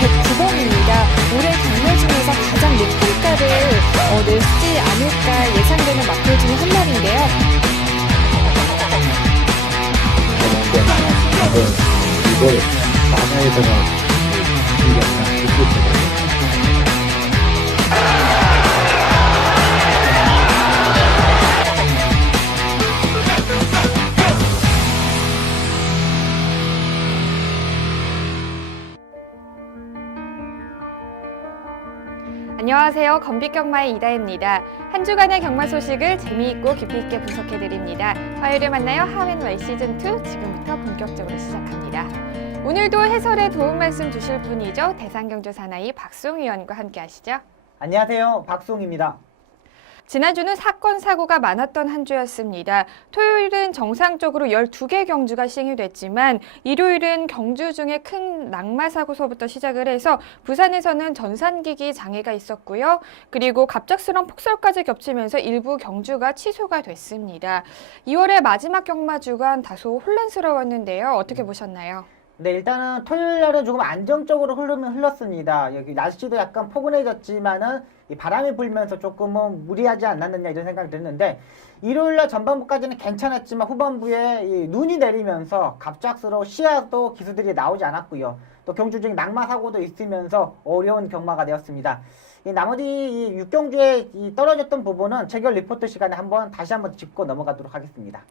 109번입니다. 올해 경매 중에서 가장 높은 가를 내지 않을까 예상되는 마필 중에 한 마리인데요. 이걸 바다에다가 안녕하세요. 건빛경마의 이다혜입니다. 한 주간의 경마 소식을 재미있고 깊이 있게 분석해드립니다. 화요일에 만나요. 하웬웰 시즌2 지금부터 본격적으로 시작합니다. 오늘도 해설에 도움 말씀 주실 분이죠. 대상경주 사나이 박수홍 위원과 함께 하시죠. 안녕하세요. 박수홍입니다. 지난주는 사건, 사고가 많았던 한 주였습니다. 토요일은 정상적으로 12개 경주가 시행이 됐지만 일요일은 경주 중에 큰 낙마 사고서부터 시작을 해서 부산에서는 전산기기 장애가 있었고요. 그리고 갑작스러운 폭설까지 겹치면서 일부 경주가 취소가 됐습니다. 2월의 마지막 경마 주간 다소 혼란스러웠는데요. 어떻게 보셨나요? 네, 일단은 토요일 날은 조금 안정적으로 흘렀습니다. 여기 날씨도 약간 포근해졌지만은 이 바람이 불면서 조금은 무리하지 않았느냐 이런 생각이 들었는데 일요일 날 전반부까지는 괜찮았지만 후반부에 이 눈이 내리면서 갑작스러운 시야도 기수들이 나오지 않았고요. 또 경주 중에 낙마 사고도 있으면서 어려운 경마가 되었습니다. 나머지 이 6경주에 떨어졌던 부분은 체결 리포트 시간에 다시 한번 짚고 넘어가도록 하겠습니다.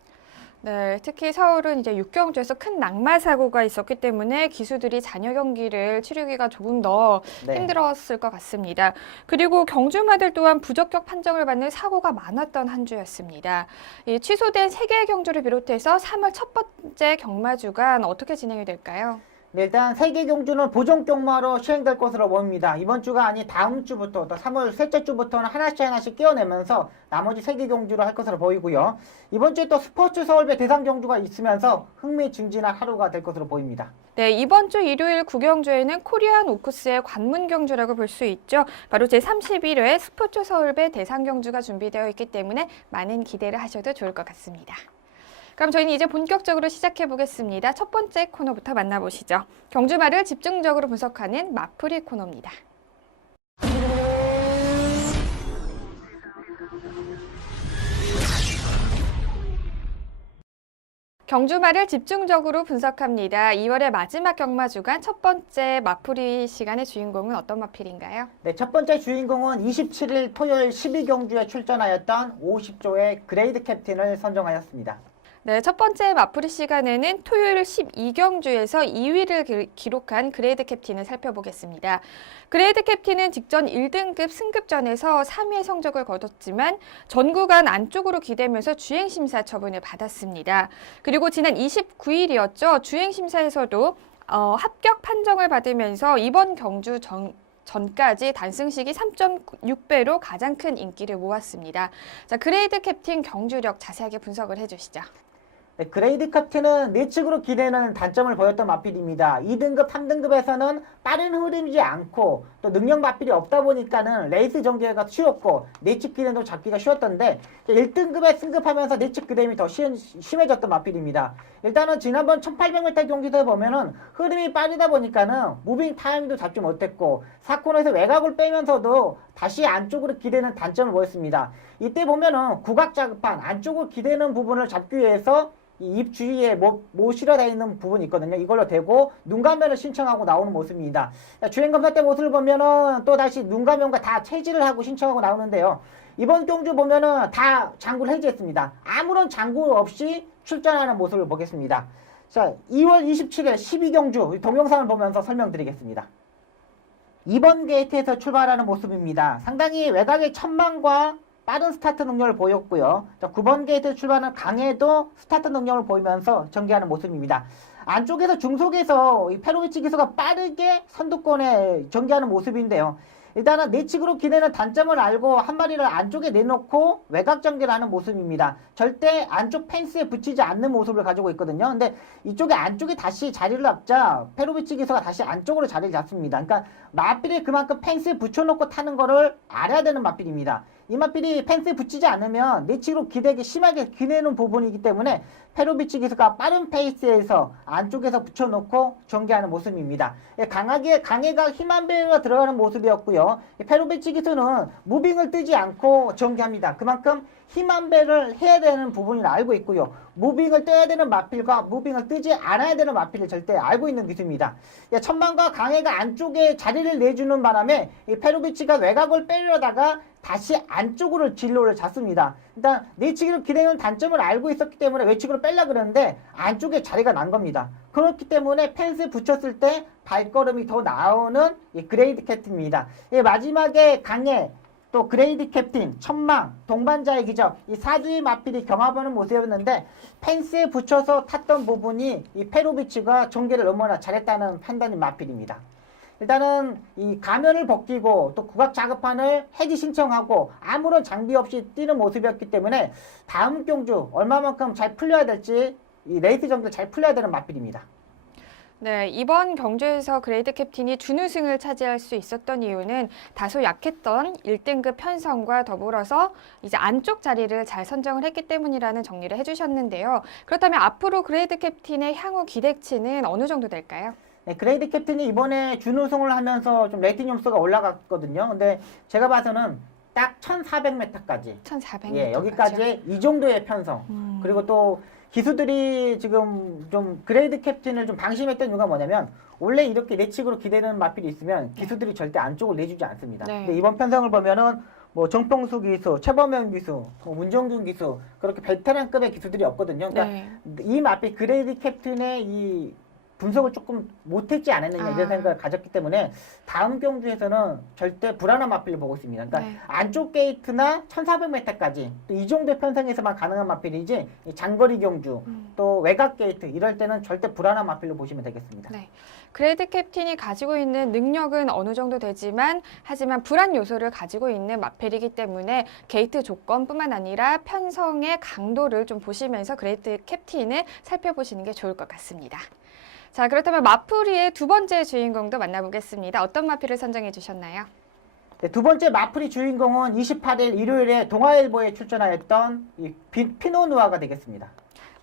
네, 특히 서울은 이제 6경주에서 큰 낙마 사고가 있었기 때문에 기수들이 잔여 경기를 치르기가 조금 더 힘들었을 것 같습니다. 그리고 경주마들 또한 부적격 판정을 받는 사고가 많았던 한 주였습니다. 이 취소된 3개의 경주를 비롯해서 3월 첫 번째 경마 주간 어떻게 진행이 될까요? 네, 일단 3개 경주는 보정 경마로 시행될 것으로 보입니다. 이번 주가 아닌 다음 주부터 또 3월 셋째 주부터는 하나씩 끼워내면서 나머지 3개 경주를 할 것으로 보이고요. 이번 주에 또 스포츠 서울배 대상 경주가 있으면서 흥미진진한 하루가 될 것으로 보입니다. 네, 이번 주 일요일 9경주에는 코리안 오크스의 관문 경주라고 볼 수 있죠. 바로 제31회 스포츠 서울배 대상 경주가 준비되어 있기 때문에 많은 기대를 하셔도 좋을 것 같습니다. 그럼 저희는 이제 본격적으로 시작해 보겠습니다. 첫 번째 코너부터 만나보시죠. 경주마를 집중적으로 분석하는 마풀이 코너입니다. 경주마를 집중적으로 분석합니다. 2월의 마지막 경마 주간 첫 번째 마풀이 시간의 주인공은 어떤 마필인가요? 네, 첫 번째 주인공은 27일 토요일 12경주에 출전하였던 50조의 그레이드 캡틴을 선정하였습니다. 네, 첫 번째 마풀이 시간에는 토요일 12경주에서 2위를 기록한 그레이드 캡틴을 살펴보겠습니다. 그레이드 캡틴은 직전 1등급 승급전에서 3위의 성적을 거뒀지만 전 구간 안쪽으로 기대면서 주행심사 처분을 받았습니다. 그리고 지난 29일이었죠. 주행심사에서도 합격 판정을 받으면서 이번 경주 전까지 단승식이 3.6배로 가장 큰 인기를 모았습니다. 자, 그레이드 캡틴 경주력 자세하게 분석을 해주시죠. 네, 그레이드 캡틴은 내측으로 기대는 단점을 보였던 마필입니다. 2등급, 3등급에서는 빠른 흐름이지 않고 또 능력 마필이 없다 보니까는 레이스 전개가 쉬웠고 내측 기대도 잡기가 쉬웠던데 1등급에 승급하면서 내측 기대임이 더 심해졌던 마필입니다. 일단은 지난번 1800m 경기도 보면은 흐름이 빠르다 보니까는 무빙 타임도 잡지 못했고 4코너에서 외곽을 빼면서도 다시 안쪽으로 기대는 단점을 보였습니다. 이때 보면은 구각 자급판 안쪽으로 기대는 부분을 잡기 위해서 이 입 주위에 실어다 있는 부분이 있거든요. 이걸로 대고 눈감면을 신청하고 나오는 모습입니다. 주행검사 때 모습을 보면은 또 다시 눈감면과 다 체질을 하고 신청하고 나오는데요. 이번 경주 보면은 다 장구를 해제했습니다. 아무런 장구 없이 출전하는 모습을 보겠습니다. 자, 2월 27일 12경주 동영상을 보면서 설명드리겠습니다. 2번 게이트에서 출발하는 모습입니다. 상당히 외곽의 천만과 빠른 스타트 능력을 보였고요. 9번 게이트 출발하는 강에도 스타트 능력을 보이면서 전개하는 모습입니다. 안쪽에서 중속에서 이 페로비치 기수가 빠르게 선두권에 전개하는 모습인데요. 일단은 내측으로 기대는 단점을 알고 한 마리를 안쪽에 내놓고 외곽 전개를 하는 모습입니다. 절대 안쪽 펜스에 붙이지 않는 모습을 가지고 있거든요. 근데 이쪽에 안쪽에 다시 자리를 잡자 페로비치 기수가 다시 안쪽으로 자리를 잡습니다. 그러니까 마필이 그만큼 펜스에 붙여놓고 타는 거를 알아야 되는 마필입니다. 이 마필이 펜스에 붙이지 않으면 내측으로 기대기 심하게 기내는 부분이기 때문에 페로비치 기수가 빠른 페이스에서 안쪽에서 붙여놓고 전개하는 모습입니다. 강해가 힘한 배가 들어가는 모습이었고요. 페로비치 기수는 무빙을 뜨지 않고 전개합니다. 그만큼 힘한 배를 해야 되는 부분을 알고 있고요. 무빙을 떠야 되는 마필과 무빙을 뜨지 않아야 되는 마필을 절대 알고 있는 기수입니다. 천만과 강해가 안쪽에 자리를 내주는 바람에 이 페로비치가 외곽을 빼려다가 다시 안쪽으로 진로를 잡습니다. 일단 내치기로 기대는 단점을 알고 있었기 때문에 외측으로 빼려 그러는데 안쪽에 자리가 난 겁니다. 그렇기 때문에 펜스에 붙였을 때 발걸음이 더 나오는 이 그레이드 캡틴입니다. 마지막에 강해 또 그레이드 캡틴, 천망, 동반자의 기적 이 사주의 마필이 경합하는 모습이었는데 펜스에 붙여서 탔던 부분이 이 페로비치가 전개를 너무나 잘했다는 판단인 마필입니다. 일단은 이 가면을 벗기고 또 국악 자급판을 해지 신청하고 아무런 장비 없이 뛰는 모습이었기 때문에 다음 경주 얼마만큼 잘 풀려야 될지 이 레이스 정도 잘 풀려야 되는 마필입니다. 네, 이번 경주에서 그레이드 캡틴이 준우승을 차지할 수 있었던 이유는 다소 약했던 1등급 편성과 더불어서 이제 안쪽 자리를 잘 선정을 했기 때문이라는 정리를 해주셨는데요. 그렇다면 앞으로 그레이드 캡틴의 향후 기대치는 어느 정도 될까요? 네, 그레이드 캡틴이 이번에 준우승을 하면서 좀 레이팅 점수가 올라갔거든요. 근데 제가 봐서는 딱 1400m까지. 1400m. 예, 여기까지 이 정도의 편성. 그리고 또 기수들이 지금 좀 그레이드 캡틴을 좀 방심했던 이유가 뭐냐면 원래 이렇게 내측으로 기대는 마필이 있으면 기수들이 절대 안쪽을 내주지 않습니다. 네. 근데 이번 편성을 보면은 뭐 정평수 기수, 최범현 기수, 뭐 문정균 기수 그렇게 베테랑급의 기수들이 없거든요. 그러니까 네. 이 마필 그레이드 캡틴의 이 분석을 조금 못했지 않았느냐 이런 생각을 가졌기 때문에 다음 경주에서는 절대 불안한 마필을 보고 있습니다. 그러니까 네. 안쪽 게이트나 1400m까지 또 이 정도의 편성에서만 가능한 마필이지 이 장거리 경주 또 외곽 게이트 이럴 때는 절대 불안한 마필로 보시면 되겠습니다. 네. 그레이드 캡틴이 가지고 있는 능력은 어느 정도 되지만 하지만 불안 요소를 가지고 있는 마필이기 때문에 게이트 조건뿐만 아니라 편성의 강도를 좀 보시면서 그레이드 캡틴을 살펴보시는 게 좋을 것 같습니다. 자, 그렇다면 마풀이의 두 번째 주인공도 만나보겠습니다. 어떤 마필을 선정해 주셨나요? 네, 두 번째 마풀이 주인공은 28일 일요일에 동아일보에 출전하였던 이 피노누아가 되겠습니다.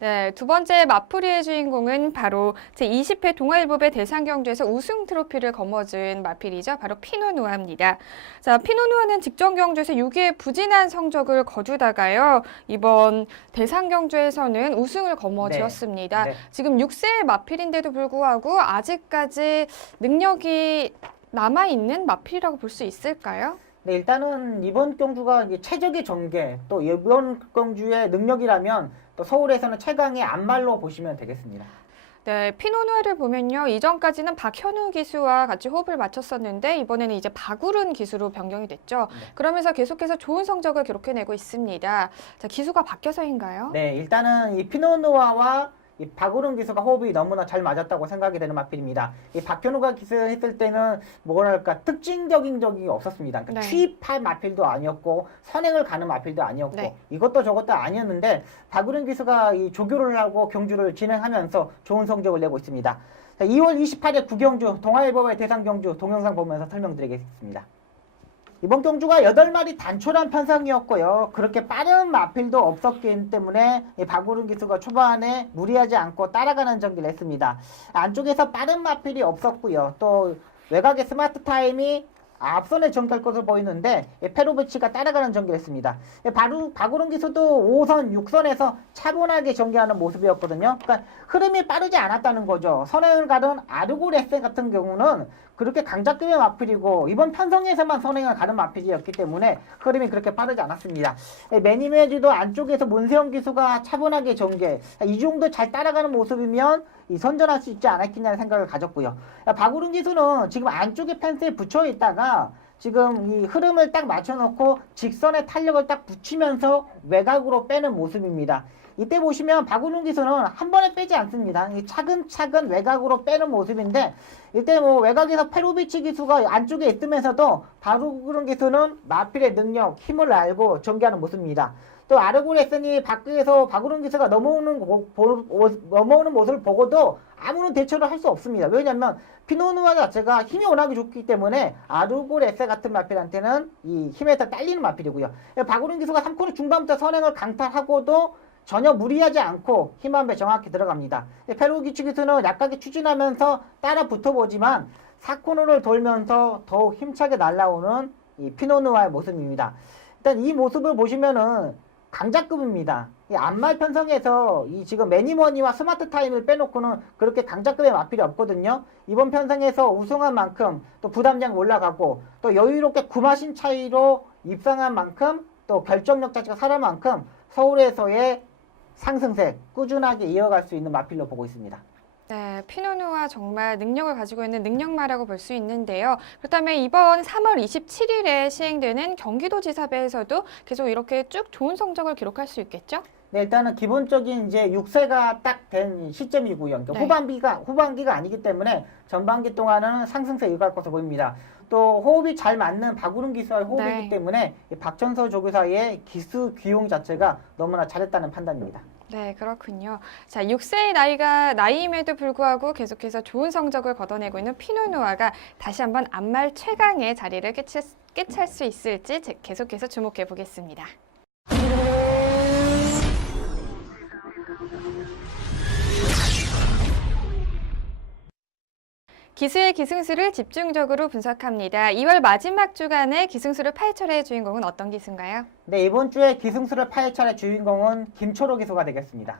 네, 두 번째 마풀이의 주인공은 바로 제20회 동아일보배 대상경주에서 우승 트로피를 거머쥔 마필이죠. 바로 피노누아입니다. 자, 피노누아는 직전 경주에서 6위의 부진한 성적을 거두다가요. 이번 대상경주에서는 우승을 거머쥐었습니다. 네. 지금 6세의 마필인데도 불구하고 아직까지 능력이 남아있는 마필이라고 볼 수 있을까요? 네, 일단은 이번 경주가 이제 최적의 전개, 또 이번 경주의 능력이라면 또 서울에서는 최강의 안말로 보시면 되겠습니다. 네, 피노누아를 보면요. 이전까지는 박현우 기수와 같이 호흡을 맞췄었는데 이번에는 이제 박우른 기수로 변경이 됐죠. 네. 그러면서 계속해서 좋은 성적을 기록해내고 있습니다. 자, 기수가 바뀌어서인가요? 네, 일단은 이 피노누아와 이 박우른 기수가 호흡이 너무나 잘 맞았다고 생각이 되는 마필입니다. 이 박현우가 기수했을 때는 뭐랄까 특징적인 적이 없었습니다. 그러니까 네. 취입할 마필도 아니었고 선행을 가는 마필도 아니었고 네. 이것도 저것도 아니었는데 박우른 기수가 이 조교를 하고 경주를 진행하면서 좋은 성적을 내고 있습니다. 자, 2월 28일 구경주 동아일보의 대상 경주 동영상 보면서 설명드리겠습니다. 이번 경주가 8마리 단촐한 편성이었고요. 그렇게 빠른 마필도 없었기 때문에 박우른 기수가 초반에 무리하지 않고 따라가는 전기를 했습니다. 안쪽에서 빠른 마필이 없었고요. 또 외곽의 스마트 타임이 앞선에 전개할 것으로 보이는데 페로비치가 따라가는 전개를 했습니다. 박우른 기수도 5선, 6선에서 차분하게 전개하는 모습이었거든요. 그러니까 흐름이 빠르지 않았다는 거죠. 선행을 가던 아르고레스 같은 경우는 그렇게 강자급의 마필이고 이번 편성에서만 선행을 가는 마필이었기 때문에 흐름이 그렇게 빠르지 않았습니다. 매니메지도 안쪽에서 문세영 기수가 차분하게 전개, 이 정도 잘 따라가는 모습이면 선전할 수 있지 않았겠냐는 생각을 가졌고요. 박우른 기수는 지금 안쪽에 펜스에 붙여 있다가 지금 이 흐름을 딱 맞춰놓고 직선의 탄력을 딱 붙이면서 외곽으로 빼는 모습입니다. 이때 보시면 박우른 기수는 한 번에 빼지 않습니다. 차근차근 외곽으로 빼는 모습인데 이때 뭐 외곽에서 페로비치 기수가 안쪽에 있으면서도 박우른 기수는 마필의 능력, 힘을 알고 전개하는 모습입니다. 또 아르고레슨이 밖에서 박우른 기수가 넘어오는 모습을 보고도 아무런 대처를 할 수 없습니다. 왜냐하면 피노누아 자체가 힘이 워낙에 좋기 때문에 아르고레스 같은 마필한테는 이 힘에서 딸리는 마필이고요. 박우른 기수가 3코너 중반부터 선행을 강탈하고도 전혀 무리하지 않고 힘 한 배 정확히 들어갑니다. 페루기치 기수는 약하게 추진하면서 따라 붙어보지만 4코너를 돌면서 더욱 힘차게 날아오는 이 피노누아의 모습입니다. 일단 이 모습을 보시면은 강자급입니다. 이 안말 편성에서 이 지금 매니머니와 스마트 타임을 빼놓고는 그렇게 강자급의 마필이 없거든요. 이번 편성에서 우승한 만큼 또 부담량 올라가고 또 여유롭게 9마신 차이로 입상한 만큼 또 결정력 자체가 살아난 만큼 서울에서의 상승세 꾸준하게 이어갈 수 있는 마필로 보고 있습니다. 네, 피노누아 정말 능력을 가지고 있는 능력마라고 볼 수 있는데요. 그렇다면 이번 3월 27일에 시행되는 경기도지사배에서도 계속 이렇게 쭉 좋은 성적을 기록할 수 있겠죠? 네, 일단은 기본적인 이제 6세가 딱 된 시점이고요. 그러니까 네. 후반기가 아니기 때문에 전반기 동안은 상승세 이어갈 것으로 보입니다. 또 호흡이 잘 맞는 박우른 기수와의 호흡이기 네. 때문에 이 박천서 조교사의 기수 귀용 자체가 너무나 잘했다는 판단입니다. 네, 그렇군요. 자, 6세의 나이임에도 불구하고 계속해서 좋은 성적을 거둬내고 있는 피노누아가 다시 한번 안말 최강의 자리를 깨찰 수 있을지 계속해서 주목해 보겠습니다. 기수의 기승수를 집중적으로 분석합니다. 2월 마지막 주간의 기승수를 파헤쳐낼 주인공은 어떤 기수인가요? 네, 이번 주에 기승수를 파헤쳐낼 주인공은 김초로 기수가 되겠습니다.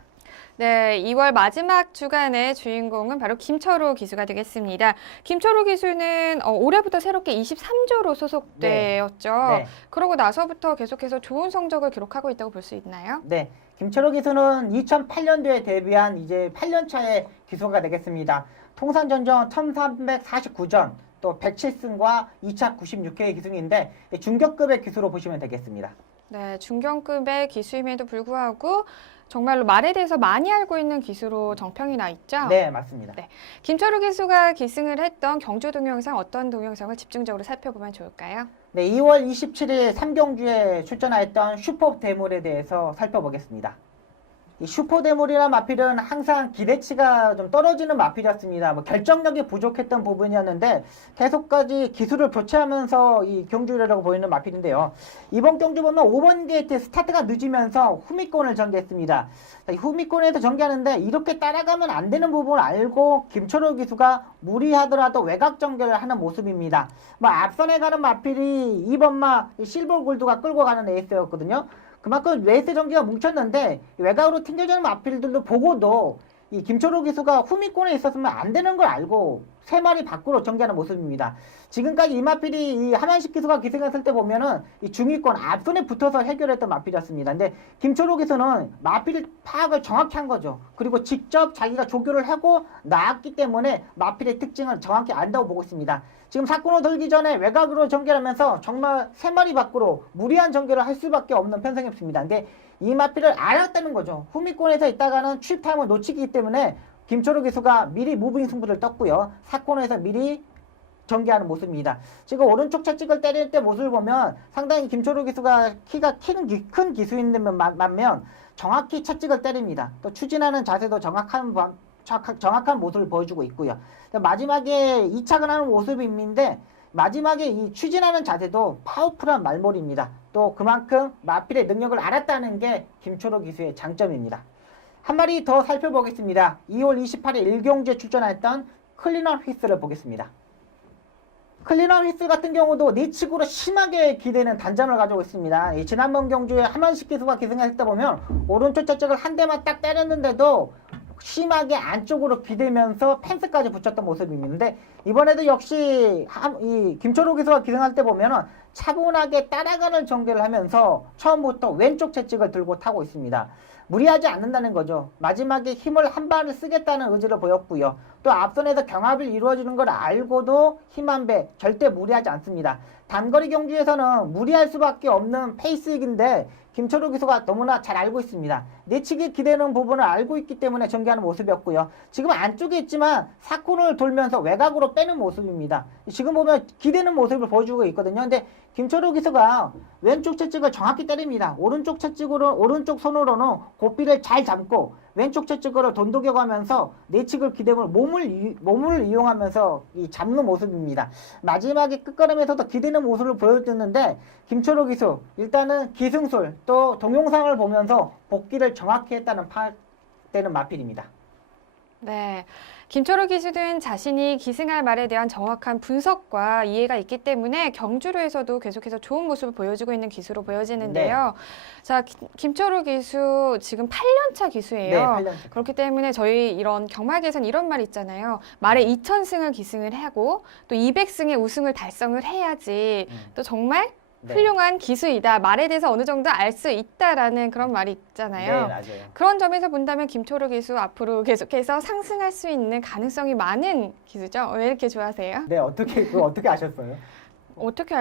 네, 2월 마지막 주간의 주인공은 바로 김철호 기수가 되겠습니다. 김철호 기수는 올해부터 새롭게 23조로 소속되었죠. 네. 그러고 나서부터 계속해서 좋은 성적을 기록하고 있다고 볼 수 있나요? 네, 김철호 기수는 2008년도에 데뷔한 이제 8년 차의 기수가 되겠습니다. 통산 전적 1349전, 또 107승과 2차 96회의 기승인데 중격급의 기수로 보시면 되겠습니다. 네, 중견급의 기수임에도 불구하고 정말로 말에 대해서 많이 알고 있는 기수로 정평이 나 있죠? 네, 맞습니다. 네. 김철우 기수가 기승을 했던 경주 동영상 어떤 동영상을 집중적으로 살펴보면 좋을까요? 네, 2월 27일 삼경주에 출전하였던 슈퍼 대물에 대해서 살펴보겠습니다. 이 슈퍼 대물이라는 마필은 항상 기대치가 좀 떨어지는 마필이었습니다. 결정력이 부족했던 부분이었는데 계속까지 기술을 교체하면서 이 경주라고 보이는 마필인데요. 이번 경주 보면 5번 게이트 스타트가 늦으면서 후미권을 전개했습니다. 자, 후미권에서 전개하는데 이렇게 따라가면 안 되는 부분을 알고 김철호 기수가 무리하더라도 외곽 전개를 하는 모습입니다. 앞선에 가는 마필이 2번마 실버 골드가 끌고 가는 에이스였거든요. 그만큼 레이스 전개가 뭉쳤는데 외곽으로 튕겨지는 마필들도 보고도 이 김철호 기수가 후미권에 있었으면 안 되는 걸 알고 3마리 밖으로 전개하는 모습입니다. 지금까지 이 마필이 이 하만식 기수가 기승했을 때 보면은 이 중위권 앞선에 붙어서 해결했던 마필이었습니다. 근데 김철호 기수는 마필 파악을 정확히 한 거죠. 그리고 직접 자기가 조교를 하고 나왔기 때문에 마필의 특징을 정확히 안다고 보고 있습니다. 지금 사건을 돌기 전에 외곽으로 전개하면서 정말 3마리 밖으로 무리한 전개를 할 수밖에 없는 편성이었습니다. 근데 이 마필을 알았다는 거죠. 후미권에서 있다가는 출입타임을 놓치기 때문에 김철호 기수가 미리 무빙 승부를 떴고요. 사코너에서 미리 전개하는 모습입니다. 지금 오른쪽 채찍을 때릴 때 모습을 보면 상당히 김철호 기수가 키가 큰 기수인 반면 정확히 채찍을 때립니다. 또 추진하는 자세도 정확한 모습을 보여주고 있고요. 마지막에 2착을 하는 모습인데 마지막에 이 추진하는 자세도 파워풀한 말몰입니다. 또 그만큼 마필의 능력을 알았다는 게 김철호 기수의 장점입니다. 한 마리 더 살펴보겠습니다. 2월 28일 1경주에 출전했던 클리넌 휘스를 보겠습니다. 클리넌 휘스 같은 경우도 내측으로 심하게 기대는 단점을 가지고 있습니다. 지난번 경주에 하만식 기수가 기승했다 보면 오른쪽 채찍을 한 대만 딱 때렸는데도 심하게 안쪽으로 기대면서 펜스까지 붙였던 모습입니다. 이번에도 역시 이 김철호 기수가 기승할 때 보면은 차분하게 따라가는 전개를 하면서 처음부터 왼쪽 채찍을 들고 타고 있습니다. 무리하지 않는다는 거죠. 마지막에 힘을 한 발을 쓰겠다는 의지를 보였고요. 또 앞선에서 경합이 이루어지는 걸 알고도 힘 한 배 절대 무리하지 않습니다. 단거리 경주에서는 무리할 수밖에 없는 페이스익인데 김철우 기수가 너무나 잘 알고 있습니다. 내치기 기대는 부분을 알고 있기 때문에 전개하는 모습이었고요. 지금 안쪽에 있지만 사코를 돌면서 외곽으로 빼는 모습입니다. 지금 보면 기대는 모습을 보여주고 있거든요. 근데 김철우 기수가 왼쪽 채찍을 정확히 때립니다. 오른쪽 손으로는 고삐를 잘 잡고 왼쪽 채찍으로 돈독여가면서 내측을 기대고 몸을 이용하면서 잡는 모습입니다. 마지막에 끝걸음에서도 기대는 모습을 보여줬는데 김철우 기수 일단은 기승술 또 동영상을 보면서 복귀를 정확히 했다는 파악되는 마필입니다. 네. 김철우 기수는 자신이 기승할 말에 대한 정확한 분석과 이해가 있기 때문에 경주로에서도 계속해서 좋은 모습을 보여주고 있는 기수로 보여지는데요. 자, 김철우 기수 지금 8년차 기수예요. 네, 8년차. 그렇기 때문에 저희 이런 경마계에서는 이런 말 있잖아요. 말에 2000승을 기승을 하고 또 200승의 우승을 달성을 해야지 또 정말 네. 훌륭한 기수이다. 말에 대해서 어느 정도 알 수 있다라는 그런 말이 있잖아요. 네, 맞아요. 그런 점에서 본다면 김철우 기수 앞으로 계속해서 상승할 수 있는 가능성이 많은 기수죠. 왜 이렇게 좋아하세요? 네, 어떻게 아셨어요? 어떻게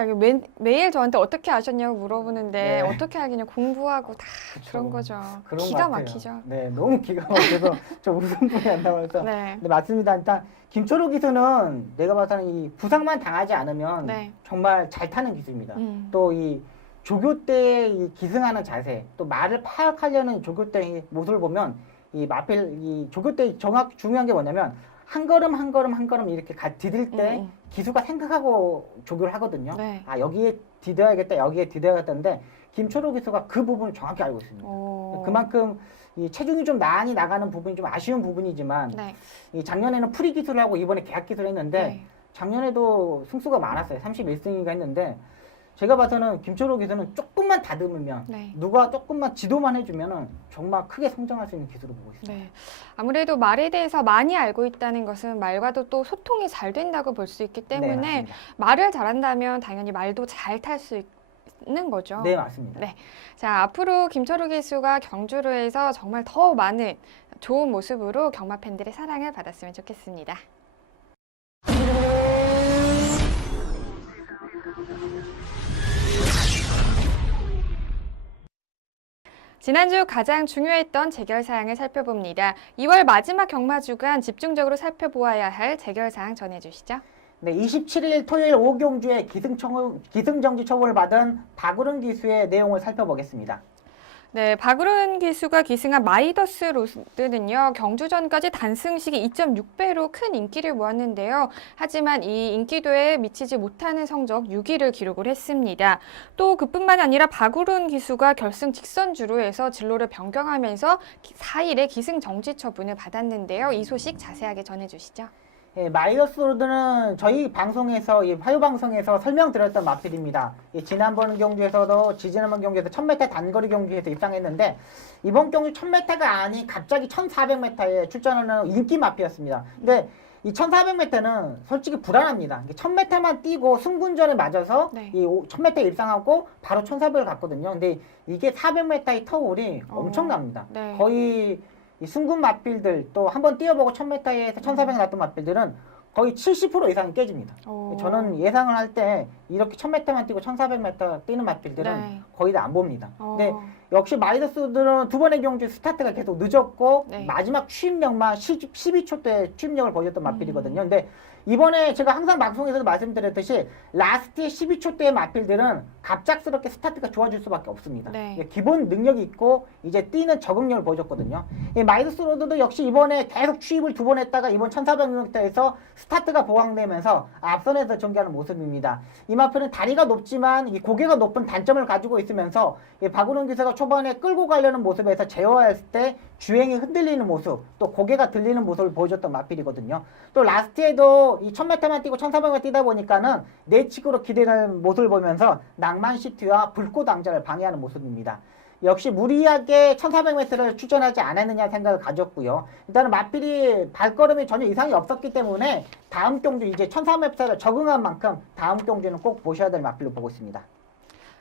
매일 저한테 어떻게 아셨냐고 물어보는데 네. 어떻게 알겠냐 공부하고 다 그쵸. 그런 거죠. 그런 기가 것 같아요. 막히죠. 네, 너무 기가 막혀서 저 웃음뿐이 안 나와서. 네. 네, 맞습니다. 일단 김철우 기수는 내가 봐서는 이 부상만 당하지 않으면 네. 정말 잘 타는 기수입니다. 음. 또 이 조교 때 이 기승하는 자세, 또 말을 파악하려는 조교 때의 모습을 보면 이 조교 때 중요한 게 뭐냐면 한 걸음 한 걸음 이렇게 디딜 때 기수가 생각하고 조교를 하거든요. 네. 아, 여기에 디뎌야겠다, 여기에 디뎌야겠다는데 김철우 기수가 그 부분을 정확히 알고 있습니다. 오. 그만큼 이 체중이 좀 많이 나가는 부분이 좀 아쉬운 부분이지만 네. 이 작년에는 프리 기술을 하고 이번에 계약 기술을 했는데 네. 작년에도 승수가 많았어요. 31승인가 했는데 제가 봐서는 김철우 기수는 조금만 다듬으면 네. 누가 조금만 지도만 해주면은 정말 크게 성장할 수 있는 기술을 보고 있습니다. 네. 아무래도 말에 대해서 많이 알고 있다는 것은 말과도 또 소통이 잘 된다고 볼 수 있기 때문에 맞습니다. 말을 잘한다면 당연히 말도 잘 탈 수 있는 거죠. 네, 맞습니다. 네. 자, 앞으로 김철우 기수가 경주로에서 정말 더 많은 좋은 모습으로 경마 팬들의 사랑을 받았으면 좋겠습니다. 지난주 가장 중요했던 재결 사항을 살펴봅니다. 2월 마지막 경마 주간 집중적으로 살펴보아야 할 재결 사항 전해주시죠. 네, 27일 토요일 5경주에 기승정지 처분을 받은 박우른 기수의 내용을 살펴보겠습니다. 네, 박우른 기수가 기승한 마이더스 로드는요, 경주전까지 단승식이 2.6배로 큰 인기를 모았는데요. 하지만 이 인기도에 미치지 못하는 성적 6위를 기록을 했습니다. 또 그뿐만 아니라 박우른 기수가 결승 직선주로에서 진로를 변경하면서 4일에 기승 정지 처분을 받았는데요. 이 소식 자세하게 전해주시죠. 예, 마이더스 로드는 저희 방송에서, 화요 방송에서 설명드렸던 마필입니다. 지난번 경주에서도, 지지난번 경주에서 1000m 단거리 경주에서 입상했는데, 이번 경주 1000m가 아닌 갑자기 1400m에 출전하는 인기 마필이었습니다. 근데 이 1400m는 솔직히 불안합니다. 1000m만 뛰고 승분전에 맞아서 네. 이 1000m에 입상하고 바로 1400을 갔거든요. 근데 이게 400m의 터울이 엄청납니다. 네. 거의 이 승군 마필들 또 한번 뛰어보고 1000m에서 1400 났던 마필들은 거의 70% 이상이 깨집니다. 저는 예상을 할 때 이렇게 1000m만 뛰고 1400m 뛰는 마필들은 네. 거의 다 안 봅니다. 근데 역시 마이더스들은 두 번의 경주 스타트가 계속 늦었고 네. 마지막 취입력만 12초 때 취입력을 보여줬던 마필이거든요. 근데 이번에 제가 항상 방송에서도 말씀드렸듯이 라스트의 12초 대의 마필들은 갑작스럽게 스타트가 좋아질 수밖에 없습니다. 네. 기본 능력이 있고 이제 뛰는 적응력을 보여줬거든요. 마이더스 로드도 역시 이번에 계속 취입을 두 번 했다가 이번 1400m에서 스타트가 보강되면서 앞선에서 전개하는 모습입니다. 이 마필은 다리가 높지만 이 고개가 높은 단점을 가지고 있으면서 박우른 기수가 초반에 끌고 가려는 모습에서 제어했을 때 주행이 흔들리는 모습, 또 고개가 들리는 모습을 보여줬던 마필이거든요. 또 라스트에도 이 1000m만 뛰고 1400m 뛰다 보니까는 내측으로 기대는 모습을 보면서 낭만 시티와 불꽃 왕자를 방해하는 모습입니다. 역시 무리하게 1400m를 출전하지 않았느냐 생각을 가졌고요. 일단은 마필이 발걸음이 전혀 이상이 없었기 때문에 다음 경주 이제 1400m를 적응한 만큼 다음 경주는 꼭 보셔야 될 마필로 보고 있습니다.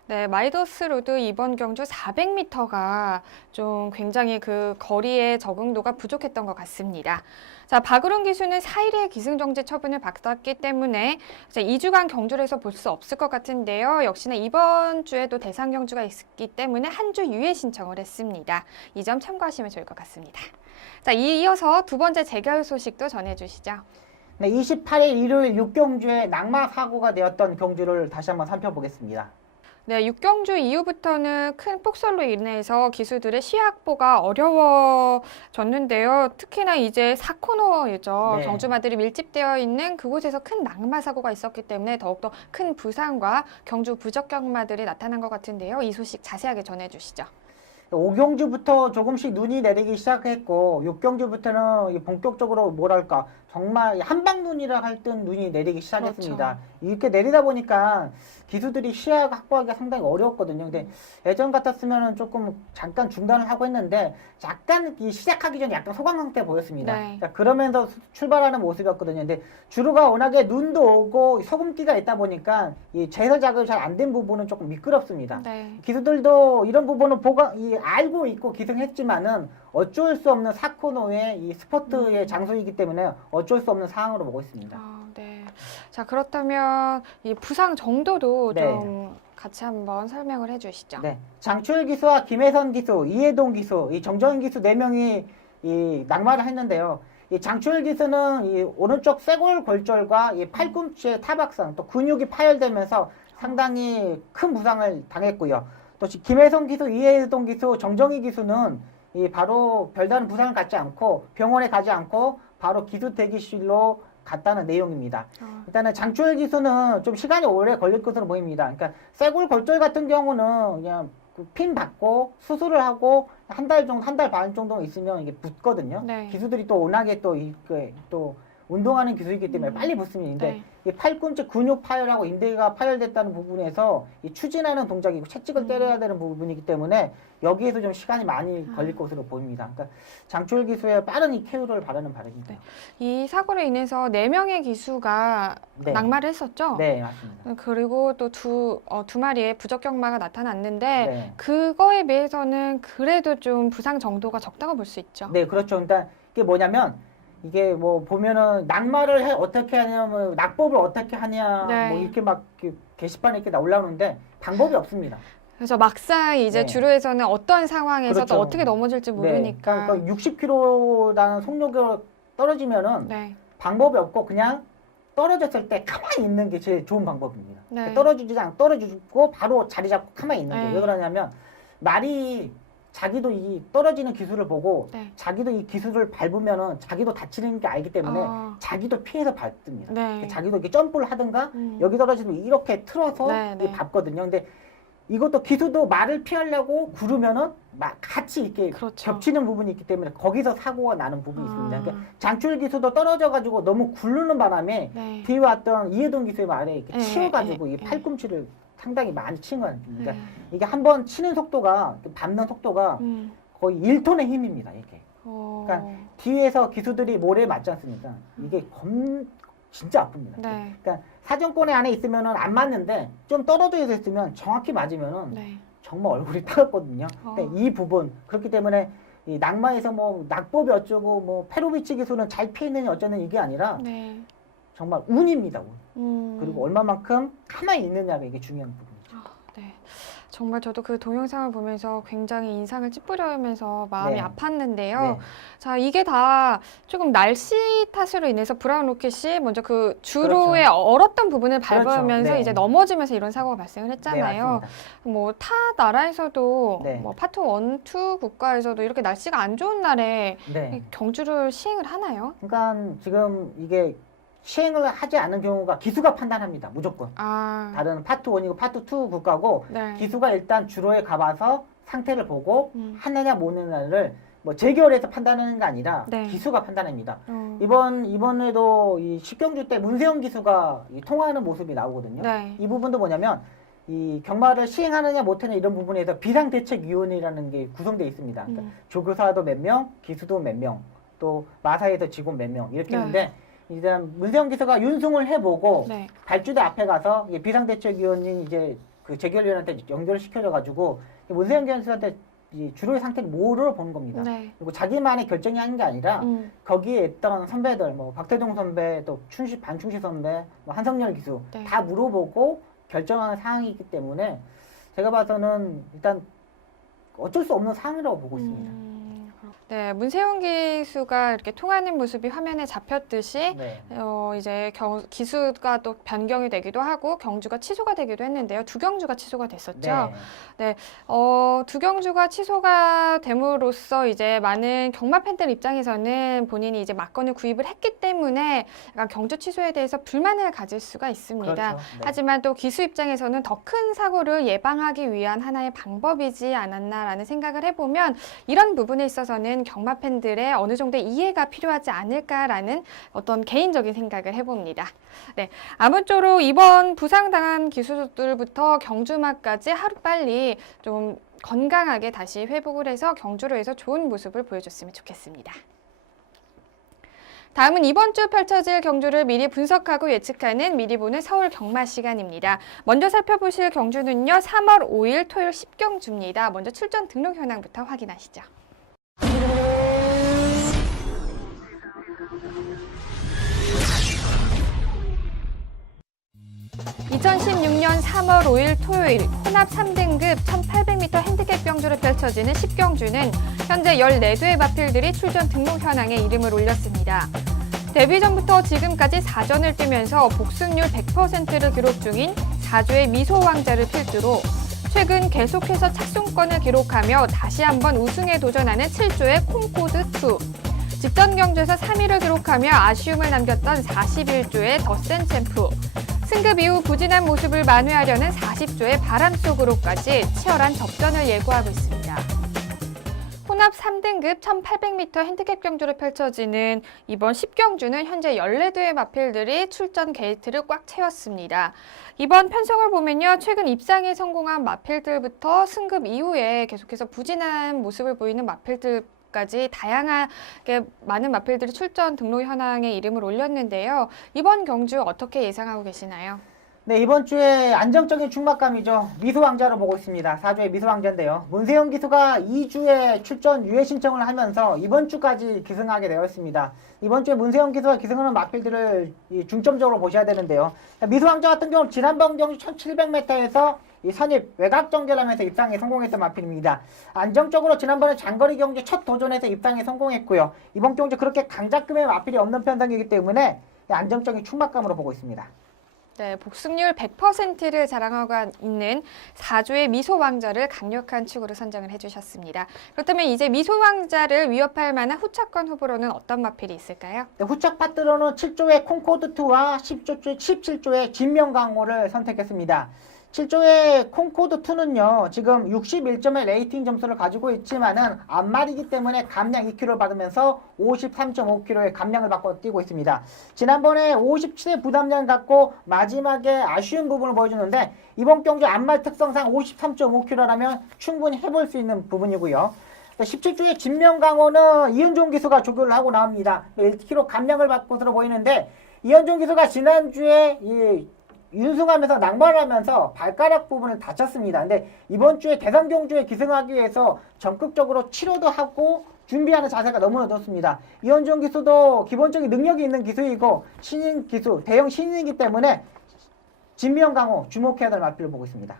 네, 마이더스 로드 이번 경주 400m가 좀 굉장히 그 거리의 적응도가 부족했던 것 같습니다. 자, 박으론 기수는 4일에 기승정지 처분을 받았기 때문에 이제 2주간 경주를 해서 볼 수 없을 것 같은데요. 역시나 이번 주에도 대상 경주가 있기 때문에 한 주 유예 신청을 했습니다. 이 점 참고하시면 좋을 것 같습니다. 자, 이어서 두 번째 재결 소식도 전해주시죠. 네, 28일 일요일 6경주에 낙마 사고가 되었던 경주를 다시 한번 살펴보겠습니다. 네, 6경주 이후부터는 큰 폭설로 인해서 기수들의 시야 확보가 어려워졌는데요. 특히나 이제 4코너이죠. 네. 경주마들이 밀집되어 있는 그곳에서 큰 낙마 사고가 있었기 때문에 더욱더 큰 부상과 경주 부적 경마들이 나타난 것 같은데요. 이 소식 자세하게 전해주시죠. 5경주부터 조금씩 눈이 내리기 시작했고 6경주부터는 본격적으로 뭐랄까 정말 한방눈이라 할 듯 눈이 내리기 시작했습니다. 이렇게 내리다 보니까 기수들이 시야 확보하기가 상당히 어려웠거든요. 근데 예전 같았으면 조금 잠깐 중단을 하고 했는데 약간 이 시작하기 전에 약간 소강 상태 보였습니다. 네. 자, 그러면서 출발하는 모습이었거든요. 근데 주로가 워낙에 눈도 오고 소금기가 있다 보니까 이 제설 작업이 잘 안 된 부분은 조금 미끄럽습니다. 네. 기수들도 이런 부분은 알고 있고 기승했지만은 어쩔 수 없는 4코너의 이 스포트의 장소이기 때문에 어쩔 수 없는 상황으로 보고 있습니다. 네. 자, 그렇다면 이 부상 정도도 네. 좀 같이 한번 설명을 해주시죠. 네. 장초일 기수와 김혜선 기수, 이해동 기수, 이 정정인 기수 4명이 이 낙마를 했는데요. 이 장초일 기수는 이 오른쪽 쇄골 골절과 이 팔꿈치의 타박상, 또 근육이 파열되면서 상당히 큰 부상을 당했고요. 또 김혜선 기수, 이해동 기수, 정정희 기수는 이 바로 별다른 부상을 갖지 않고 병원에 가지 않고 바로 기수 대기실로 갔다는 내용입니다. 일단은 장초일 기수는 좀 시간이 오래 걸릴 것으로 보입니다. 그러니까 쇄골 골절 같은 경우는 그냥 핀 받고 수술을 하고 한 달 정도, 한 달 반 정도 있으면 이게 붓거든요. 네. 기수들이 또 워낙에 또 운동하는 기술이기 때문에 빨리 붙습니다. 근데 네. 이 팔꿈치 근육 파열하고 인대가 파열됐다는 부분에서 이 추진하는 동작이고 채찍을 때려야 되는 부분이기 때문에 여기에서 좀 시간이 많이 걸릴 것으로 보입니다. 그러니까 장초일 기수의 빠른 이 쾌유를 바라는 바람입니다. 네. 이 사고로 인해서 4명의 기수가 네. 낙마를 했었죠. 네, 맞습니다. 그리고 또 두 마리의 부적 경마가 나타났는데 네. 그거에 비해서는 그래도 좀 부상 정도가 적다고 볼 수 있죠. 네, 그렇죠. 일단 이게 뭐냐면 이게 뭐 보면은 낙마를 어떻게 하냐면 낙법을 어떻게 하냐 네. 뭐 이렇게 막 게시판에 이렇게 올라오는데 방법이 없습니다. 그래서 막상 이제 네. 주로에서는 어떤 상황에서 그렇죠. 또 어떻게 넘어질지 모르니까. 네, 그러니까 60km라는 속력으로 떨어지면은 네. 방법이 없고 그냥 떨어졌을 때 가만히 있는 게 제일 좋은 방법입니다. 네. 떨어지고 바로 자리 잡고 가만히 있는 게 네. 왜 그러냐면 말이 자기도 이 떨어지는 기술을 보고 네. 자기도 이 기술을 밟으면은 자기도 다치는 게 알기 때문에 자기도 피해서 밟습니다. 네. 자기도 이렇게 점프를 하든가 음. 여기 떨어지면 이렇게 틀어서 네, 네. 밟거든요. 근데 이것도 기수도 말을 피하려고 구르면은 같이 이렇게 그렇죠. 겹치는 부분이 있기 때문에 거기서 사고가 나는 부분이 있습니다. 아. 그러니까 장출 기수도 떨어져가지고 너무 구르는 바람에 네. 뒤에 왔던 이해동 기수의 말에 이렇게 네, 치여가지고 네, 이 네. 팔꿈치를 상당히 많이 치는 거예요. 그러니까 네. 이게 한번 치는 속도가 밟는 속도가 음. 거의 1톤의 힘입니다. 이게 그러니까 뒤에서 기수들이 모래에 맞지 않습니까? 이게 진짜 아픕니다. 네. 그러니까 사정권의 안에 있으면은 안 맞는데 좀 떨어져 있으면 정확히 맞으면은 네. 정말 얼굴이 따갑거든요. 어. 근데 이 부분 그렇기 때문에 이 낙마에서 뭐 낙법이 어쩌고 뭐 페로비치 기수는 잘 피했느냐 어쩌는 이게 아니라 네. 정말 운입니다. 운. 그리고 얼마만큼 가만히 있느냐가 이게 중요한 부분이죠. 네. 정말 저도 그 동영상을 보면서 굉장히 인상을 찌푸려면서 마음이 네. 아팠는데요. 네. 자, 이게 다 조금 날씨 탓으로 인해서 브라운 로켓이 먼저 그 주로의 얼었던 부분을 그렇죠. 밟으면서 네. 이제 넘어지면서 이런 사고가 발생을 했잖아요. 맞습니다. 뭐 타 나라에서도 네. 뭐 파트 1, 2 국가에서도 이렇게 날씨가 안 좋은 날에 네. 경주를 시행을 하나요? 그러니까 지금 이게 시행을 하지 않은 경우가 기수가 판단합니다. 무조건. 아, 다른 파트 1이고 파트 2 국가고 네. 기수가 일단 주로에 가봐서 상태를 보고 하느냐 못 하느냐를 뭐 재결해서 판단하는 게 아니라 네. 기수가 판단합니다. 어. 이번에도 이 10경주 때 문세영 기수가 통화하는 모습이 나오거든요. 네. 이 부분도 뭐냐면 이 경마를 시행하느냐 못하느냐 이런 부분에서 비상대책위원회라는 게 구성되어 있습니다. 그러니까 조교사도 몇 명, 기수도 몇 명, 또 마사에서 직원 몇 명 이렇게 네. 있는데 이제 문세영 기수가 윤승을 해보고 네. 발주대 앞에 가서 비상대책위원인 이제 그 재결위원한테 연결을 시켜줘가지고 문세영 선수한테 이 주로의 상태를 모르러 보는 겁니다. 네. 그리고 자기만의 결정이 하는 게 아니라 거기에 있던 선배들, 뭐 박태동 선배, 또 반충시 선배, 뭐 한성열 기수 네. 다 물어보고 결정하는 상황이기 때문에 제가 봐서는 일단 어쩔 수 없는 상황이라고 보고 있습니다. 네, 문세용 기수가 이렇게 통하는 모습이 화면에 잡혔듯이 네. 이제 기수가 또 변경이 되기도 하고 경주가 취소가 되기도 했는데요. 두 경주가 취소가 됐었죠. 네. 두 경주가 취소가 됨으로써 이제 많은 경마 팬들 입장에서는 본인이 이제 막건을 구입을 했기 때문에 약간 경주 취소에 대해서 불만을 가질 수가 있습니다. 그렇죠. 네. 하지만 또 기수 입장에서는 더 큰 사고를 예방하기 위한 하나의 방법이지 않았나라는 생각을 해보면 이런 부분에 있어서는 경마 팬들의 어느 정도의 이해가 필요하지 않을까라는 어떤 개인적인 생각을 해봅니다. 네, 아무쪼록 이번 부상당한 기수들부터 경주마까지 하루빨리 좀 건강하게 다시 회복을 해서 경주로에서 좋은 모습을 보여줬으면 좋겠습니다. 다음은 이번 주 펼쳐질 경주를 미리 분석하고 예측하는 미리 보는 서울 경마 시간입니다. 먼저 살펴보실 경주는요. 3월 5일 토요일 10경주입니다. 먼저 출전 등록 현황부터 확인하시죠. 2016년 3월 5일 토요일 혼합 3등급 1800m 핸디캡 경주로 펼쳐지는 10경주는 현재 14대의 마필들이 출전 등록 현황에 이름을 올렸습니다. 데뷔 전부터 지금까지 4전을 뛰면서 복승률 100%를 기록 중인 4조의 미소왕자를 필두로 최근 계속해서 착승권을 기록하며 다시 한번 우승에 도전하는 7조의 콩코드2, 직전 경주에서 3위를 기록하며 아쉬움을 남겼던 41조의 더센 챔프, 승급 이후 부진한 모습을 만회하려는 40조의 바람 속으로까지 치열한 접전을 예고하고 있습니다. 혼합 3등급 1800m 핸디캡 경주로 펼쳐지는 이번 10경주는 현재 14대의 마필들이 출전 게이트를 꽉 채웠습니다. 이번 편성을 보면요. 최근 입상에 성공한 마필들부터 승급 이후에 계속해서 부진한 모습을 보이는 마필들까지 다양하게 많은 마필들이 출전 등록 현황에 이름을 올렸는데요. 이번 경주 어떻게 예상하고 계시나요? 네, 이번 주에 안정적인 충막감이죠. 미소왕자로 보고 있습니다. 4주의 미소왕자인데요. 문세영 기수가 2주에 출전 유예 신청을 하면서 이번 주까지 기승하게 되었습니다. 이번 주에 문세영 기수가 기승하는 마필들을 중점적으로 보셔야 되는데요. 미소왕자 같은 경우는 지난번 경주 1700m에서 이 선입 외곽 정결하면서 입상에 성공했던 마필입니다. 안정적으로 지난번에 장거리 경주 첫 도전에서 입상에 성공했고요. 이번 경주 그렇게 강자급의 마필이 없는 편성이기 때문에 안정적인 충막감으로 보고 있습니다. 네, 복승률 100%를 자랑하고 있는 4조의 미소왕자를 강력한 축으로 선정을 해주셨습니다. 그렇다면 이제 미소왕자를 위협할 만한 후차권 후보로는 어떤 마필이 있을까요? 네, 후착 파트로는 7조의 콩코드2와 17조의 진명강호를 선택했습니다. 7조의 콩코드2는요, 지금 61점의 레이팅 점수를 가지고 있지만은 앞말이기 때문에 감량 2kg를 받으면서 53.5kg의 감량을 받고 뛰고 있습니다. 지난번에 57의 부담량을 갖고 마지막에 아쉬운 부분을 보여주는데 이번 경주 앞말 특성상 53.5kg라면 충분히 해볼 수 있는 부분이고요. 17조의 진명강호는 이현종 기수가 조교를 하고 나옵니다. 1kg 감량을 받고 것으로 보이는데 이현종 기수가 지난주에 윤승하면서 낭만을 하면서 발가락 부분을 다쳤습니다. 근데 이번 주에 대선 경주에 기승하기 위해서 적극적으로 치료도 하고 준비하는 자세가 너무나 좋습니다. 이현종 기수도 기본적인 능력이 있는 기수이고 신인 기수, 대형 신인이기 때문에 진명강호 주목해야 될 마필을 보고 있습니다.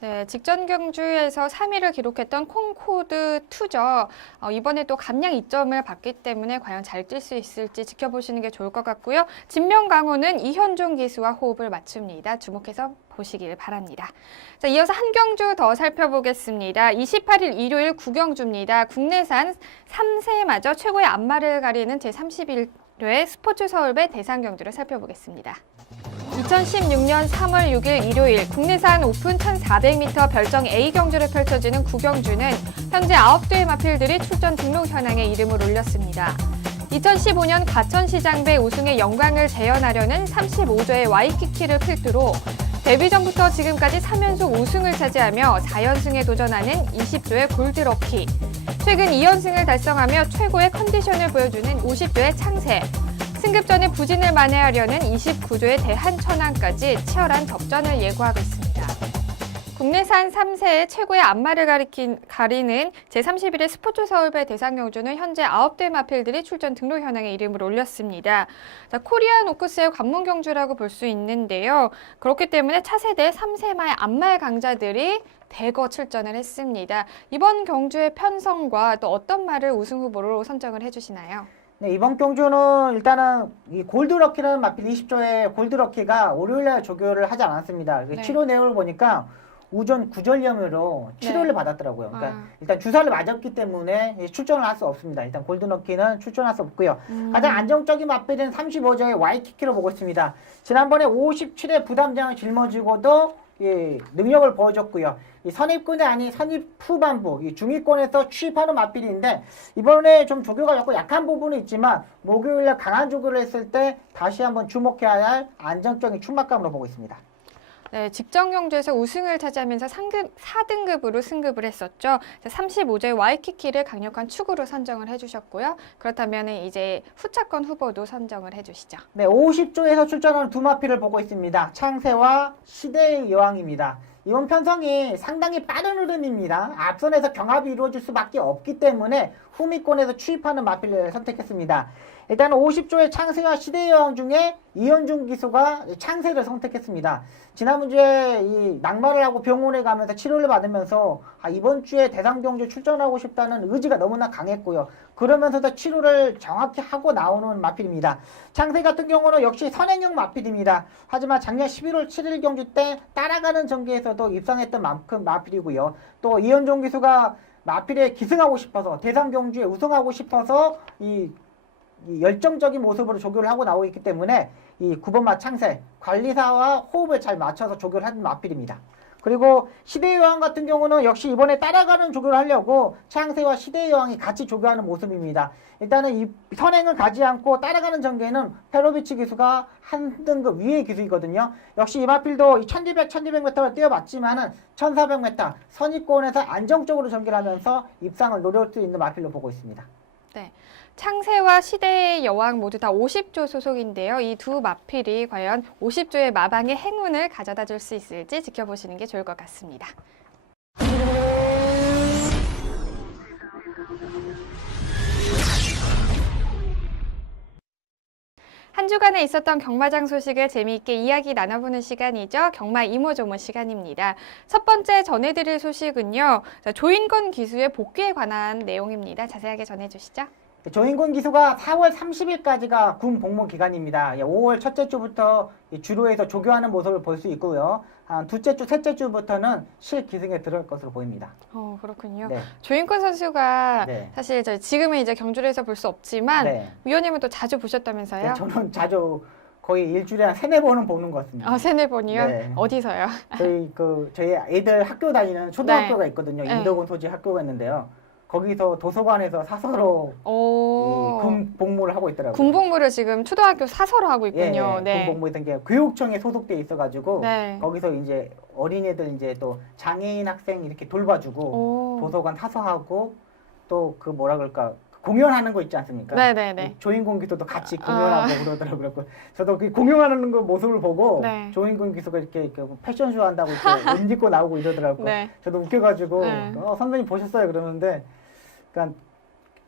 네, 직전 경주에서 3위를 기록했던 콩코드2죠. 이번에 또 감량 2점을 받기 때문에 과연 잘 뛸 수 있을지 지켜보시는 게 좋을 것 같고요. 진명강호는 이현종 기수와 호흡을 맞춥니다. 주목해서 보시길 바랍니다. 자, 이어서 한 경주 더 살펴보겠습니다. 28일 일요일 9경주입니다. 국내산 3세마저 최고의 앞말을 가리는 제31회 스포츠 서울배 대상 경주를 살펴보겠습니다. 2016년 3월 6일 일요일 국내산 오픈 1400m 별정 A 경주를 펼쳐지는 9경주는 현재 9대의 마필들이 출전 등록 현황에 이름을 올렸습니다. 2015년 과천시장배 우승의 영광을 재현하려는 35조의 와이키키를 필두로 데뷔 전부터 지금까지 3연속 우승을 차지하며 4연승에 도전하는 20조의 골드럭키, 최근 2연승을 달성하며 최고의 컨디션을 보여주는 50조의 창세, 승급전의 부진을 만회하려는 29조의 대한천왕까지 치열한 접전을 예고하고 있습니다. 국내산 3세의 최고의 안마를 가리는 제31회 스포츠 서울배 대상경주는 현재 9대 마필들이 출전 등록 현황에 이름을 올렸습니다. 자, 코리안 오크스의 관문 경주라고 볼 수 있는데요. 그렇기 때문에 차세대 3세마의 안마의 강자들이 대거 출전을 했습니다. 이번 경주의 편성과 또 어떤 말을 우승 후보로 선정을 해주시나요? 네, 이번 경주는 일단은 이 골드럭키라는 마필 20조의 골드럭키가 월요일날 조교를 하지 않았습니다. 네. 치료 내용을 보니까 우전 구절염으로 치료를 네. 받았더라고요. 그러니까 아. 일단 주사를 맞았기 때문에 출전을 할 수 없습니다. 일단 골드럭키는 출전할 수 없고요. 가장 안정적인 마필은 35조의 와이키키로 보고 있습니다. 지난번에 57회 부담장을 짊어지고도 능력을 보여줬고요. 이 선입군이 아닌 선입 후반부, 이 중위권에서 취입하는 마필인데 이번에 좀 조교가 약간 부분은 있지만 목요일날 강한 조교를 했을 때 다시 한번 주목해야 할 안정적인 출마감으로 보고 있습니다. 네, 직전 경주에서 우승을 차지하면서 4등급으로 승급을 했었죠. 35조의 와이키키를 강력한 축으로 선정을 해주셨고요. 그렇다면 이제 후차권 후보도 선정을 해주시죠. 네, 50조에서 출전하는 두 마필을 보고 있습니다. 창세와 시대의 여왕입니다. 이번 편성이 상당히 빠른 흐름입니다. 앞선에서 경합이 이루어질 수밖에 없기 때문에 후미권에서 추입하는 마필을 선택했습니다. 일단 50조의 창세와 시대의 여왕 중에 이현중 기수가 창세를 선택했습니다. 지난 주에 이 낙마를 하고 병원에 가면서 치료를 받으면서 이번 주에 대상경주에 출전하고 싶다는 의지가 너무나 강했고요. 그러면서도 치료를 정확히 하고 나오는 마필입니다. 창세 같은 경우는 역시 선행형 마필입니다. 하지만 작년 11월 7일 경주 때 따라가는 전기에서도 입상했던 만큼 마필이고요. 또 이현종 기수가 마필에 기승하고 싶어서 대상경주에 우승하고 싶어서 이 열정적인 모습으로 조교를 하고 나오고 있기 때문에 이 9번마 창세 관리사와 호흡을 잘 맞춰서 조교를 한 마필입니다. 그리고 시대의 여왕 같은 경우는 역시 이번에 따라가는 조교를 하려고 창세와 시대의 여왕이 같이 조교하는 모습입니다. 일단은 이 선행을 가지 않고 따라가는 전개는 페로비치 기수가 한 등급 위의 기수이거든요. 역시 이 마필도 1200m를 뛰어봤지만은 1400m 선입권에서 안정적으로 전개를 하면서 입상을 노릴 수 있는 마필로 보고 있습니다. 네. 창세와 시대의 여왕 모두 다 50조 소속인데요. 이 두 마필이 과연 50조의 마방의 행운을 가져다 줄 수 있을지 지켜보시는 게 좋을 것 같습니다. 한 주간에 있었던 경마장 소식을 재미있게 이야기 나눠보는 시간이죠. 경마 이모저모 시간입니다. 첫 번째 전해드릴 소식은요. 조인권 기수의 복귀에 관한 내용입니다. 자세하게 전해주시죠. 조인권 기수가 4월 30일까지가 군 복무 기간입니다. 5월 첫째 주부터 주로에서 조교하는 모습을 볼 수 있고요. 둘째 주, 셋째 주부터는 실기승에 들어갈 것으로 보입니다. 그렇군요. 네. 조인권 선수가 네. 사실 지금은 이제 경주를 해서 볼 수 없지만 네. 위원님은 또 자주 보셨다면서요? 네, 저는 자주 거의 일주일에 한 3-4번은 보는 것 같습니다. 세네 번이요? 네. 어디서요? 저희 애들 학교 다니는 초등학교가 있거든요. 네. 인덕원 소지 학교가 있는데요. 거기서 도서관에서 사서로 군 복무를 하고 있더라고요. 군복무를 지금 초등학교 사서로 하고 있군요. 예, 네. 군 복무에서 이제 교육청에 소속돼 있어가지고 네. 거기서 이제 어린애들 이제 또 장애인 학생 이렇게 돌봐주고 도서관 사서하고 또 그 뭐라 그럴까 공연하는 거 있지 않습니까? 네네네. 조인권 기수도 같이 공연하고 그러더라고요. 저도 그 공연하는 거 모습을 보고 네. 조인권 기수가 이렇게 패션쇼 한다고 이렇게 옷 입고 나오고 이러더라고요. 네. 저도 웃겨가지고 네. 선배님 보셨어요? 그러는데 그러니까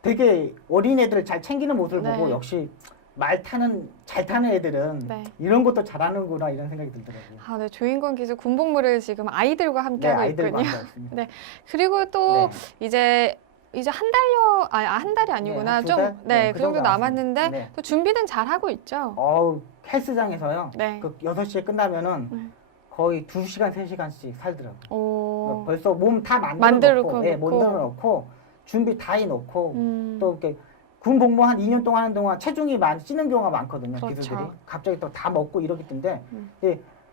되게 어린애들을 잘 챙기는 모습을 네. 보고 역시 잘 타는 애들은 네. 이런 것도 잘하는구나 이런 생각이 들더라고요. 네. 조인권 기수 군복무를 지금 아이들과 함께하고 아이들과 있군요. 함께하고 네. 그리고 또 네. 이제 한 달여, 한 달이 아니구나. 네, 두 달? 네, 그 그 정도 정도 남았는데 네. 또 준비는 잘 하고 있죠. 헬스장에서요. 네. 그 6시에 끝나면은 거의 2시간, 3시간씩 살더라고요. 그러니까 벌써 몸 다 만들어 놓고 준비 다 해놓고 또 이렇게 군 복무 한 2년 동안 하는 동안 체중이 많이 찌는 경우가 많거든요. 그렇죠. 기수들이 갑자기 또 다 먹고 이러기 때문에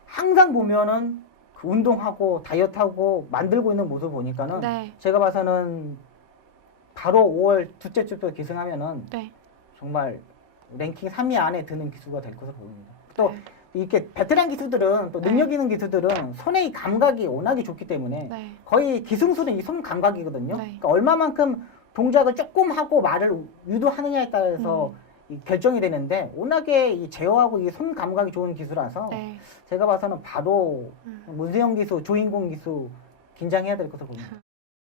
항상 보면은 그 운동하고 다이어트하고 만들고 있는 모습 보니까는 네. 제가 봐서는 바로 5월 둘째 주부터 기승하면은 네. 정말 랭킹 3위 안에 드는 기수가 될 것으로 보입니다. 또 네. 이렇게 베테랑 기수들은 또 능력 있는 기수들은 손의 감각이 워낙에 좋기 때문에 네. 거의 기승술은 이 손 감각이거든요. 네. 그러니까 얼마만큼 동작을 조금 하고 말을 유도하느냐에 따라서 이 결정이 되는데 워낙에 이 제어하고 이 손 감각이 좋은 기수라서 네. 제가 봐서는 바로 문세영 기수, 조인공 기수 긴장해야 될 것으로 봅니다.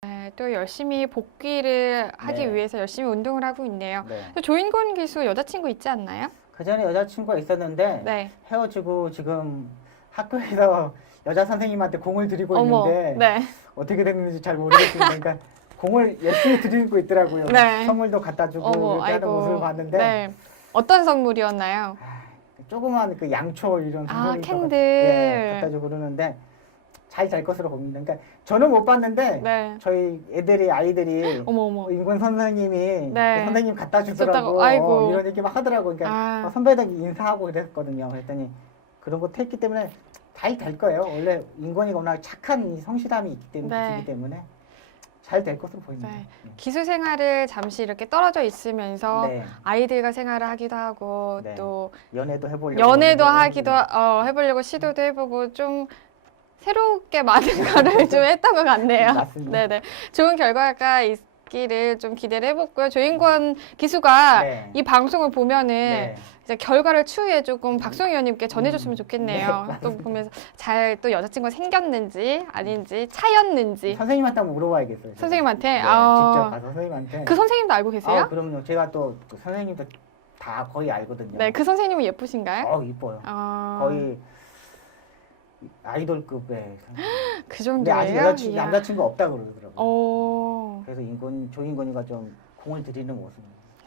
네, 또 열심히 복귀를 하기 네. 위해서 열심히 운동을 하고 있네요. 네. 또 조인권 기수 여자친구 있지 않나요? 그 전에 여자친구가 있었는데 네. 헤어지고 지금 학교에서 여자 선생님한테 공을 들이고 어머. 있는데 네. 어떻게 됐는지 잘 모르겠습니다. 그러니까 공을 열심히 들이고 있더라고요. 네. 선물도 갖다 주고 어머, 이렇게 하는 모습을 봤는데 네. 어떤 선물이었나요? 조그만 그 양초 이런 아, 선물이 캔들. 예, 갖다 주고 그러는데 잘 될 것으로 봅니다. 그러니까 저는 못 봤는데 네. 저희 아이들이 어머 어머. 인권 선생님이 네. 선생님 갖다 줬다고. 주더라고. 아이고. 이런 얘기 막 하더라고. 그러니까 아. 선배들이 인사하고 그랬거든요. 그랬더니 그런 거 했기 때문에 잘 될 거예요. 원래 인권이가 워낙 착한 이 성실함이 있기 때문에 네. 있기 때문에 잘 될 것으로 보입니다. 네. 기수 생활을 잠시 이렇게 떨어져 있으면서 네. 아이들과 생활을 하기도 하고 네. 또 연애도 해보려고. 연애도 하는데 하기도 해보려고 시도도 해보고 좀 새롭게 많은 거를 좀 했던 것 같네요. 맞습니다. 네네. 좋은 결과가 있기를 좀 기대를 해봤고요. 조인권 기수가 네. 이 방송을 보면은 네. 이제 결과를 추후에 조금 박송 의원님께 전해줬으면 좋겠네요. 네, 또 보면서 잘 또 여자친구가 생겼는지 아닌지 차였는지 선생님한테 한번 물어봐야겠어요. 제가. 선생님한테? 네, 아. 직접 가서 선생님한테. 그 선생님도 알고 계세요? 아, 그럼요. 제가 또그 선생님도 다 거의 알거든요. 네, 그 선생님은 예쁘신가요? 이뻐요. 아, 거의 아이돌급의. 그 근데 정도예요? 아직 이야. 남자친구 없다고 그러더라고요. 오, 그래서 조인권이가 좀 공을 들이는 모습.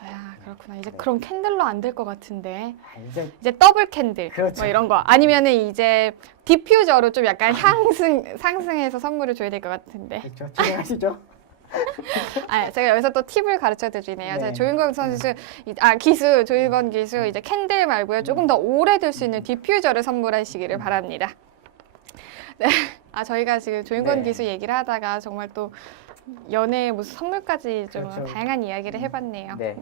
아, 그렇구나. 이제 네. 그럼 캔들로 안 될 것 같은데. 이제 이제 더블 캔들 그렇죠. 뭐 이런 거 아니면은 이제 디퓨저로 좀 약간 상승해서 선물을 줘야 될 것 같은데. 그렇죠. 진행하시죠. 아, 제가 여기서 또 팁을 가르쳐 드리네요. 네. 제가 조인권 선수, 기수, 조인권 기수, 이제 캔들 말고요. 조금 더 오래 들 수 있는 디퓨저를 선물하시기를 바랍니다. 네. 저희가 지금 조인권 네. 기수 얘기를 하다가 정말 또 연애 무슨 선물까지 좀 그렇죠. 다양한 이야기를 해봤네요. 네.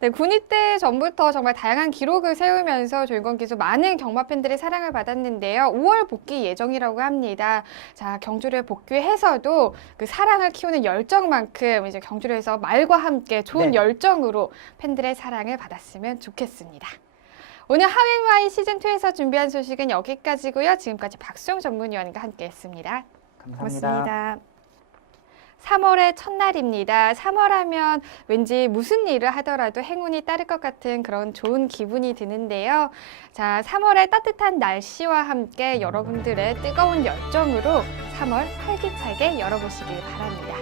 네, 군입 때 전부터 정말 다양한 기록을 세우면서 조인권 기수 많은 경마 팬들의 사랑을 받았는데요. 5월 복귀 예정이라고 합니다. 자, 경주를 복귀해서도 그 사랑을 키우는 열정만큼 이제 경주에서 말과 함께 좋은 네. 열정으로 팬들의 사랑을 받았으면 좋겠습니다. 오늘 하웬와이 시즌2에서 준비한 소식은 여기까지고요. 지금까지 박수영 전문위원과 함께했습니다. 감사합니다. 고맙습니다. 3월의 첫날입니다. 3월 하면 왠지 무슨 일을 하더라도 행운이 따를 것 같은 그런 좋은 기분이 드는데요. 자, 3월의 따뜻한 날씨와 함께 여러분들의 뜨거운 열정으로 3월 활기차게 열어보시길 바랍니다.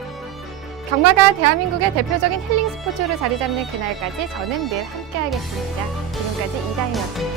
경마가 대한민국의 대표적인 힐링 스포츠로 자리 잡는 그날까지 저는 늘 함께하겠습니다. 지금까지 이다혜였습니다.